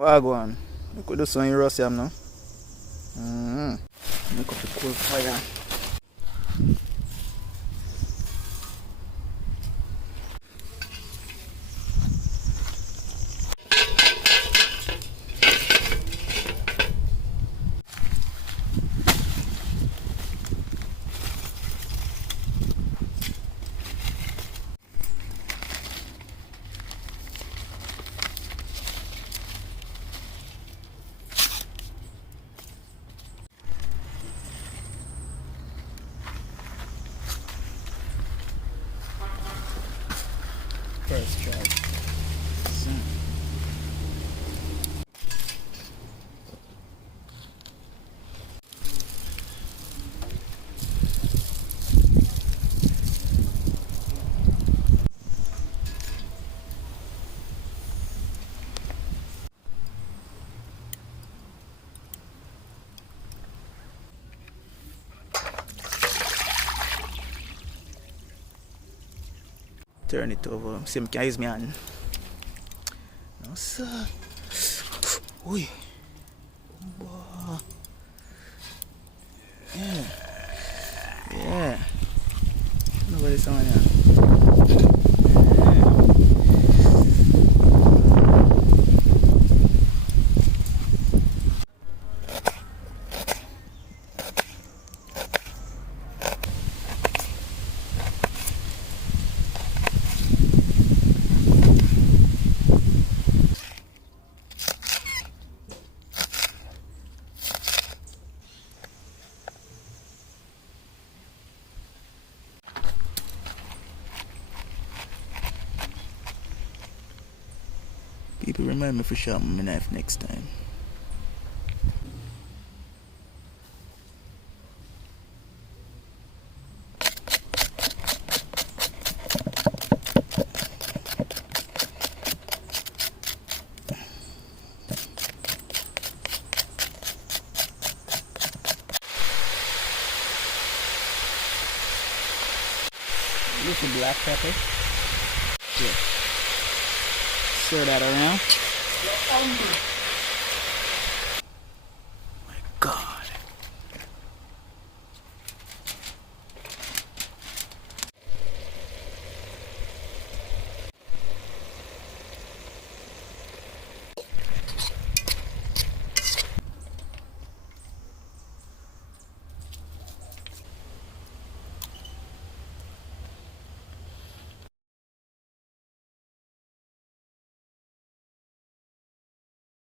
Wagwan. You could do something rusty, no? Make up the coal fire. First try. Turn it over. See, I can use my hand. No, sir. Oi. Yeah. Yeah. Nobody's on here. People remind me to sharpen my knife next time. Little black pepper. Yeah. Stir that around.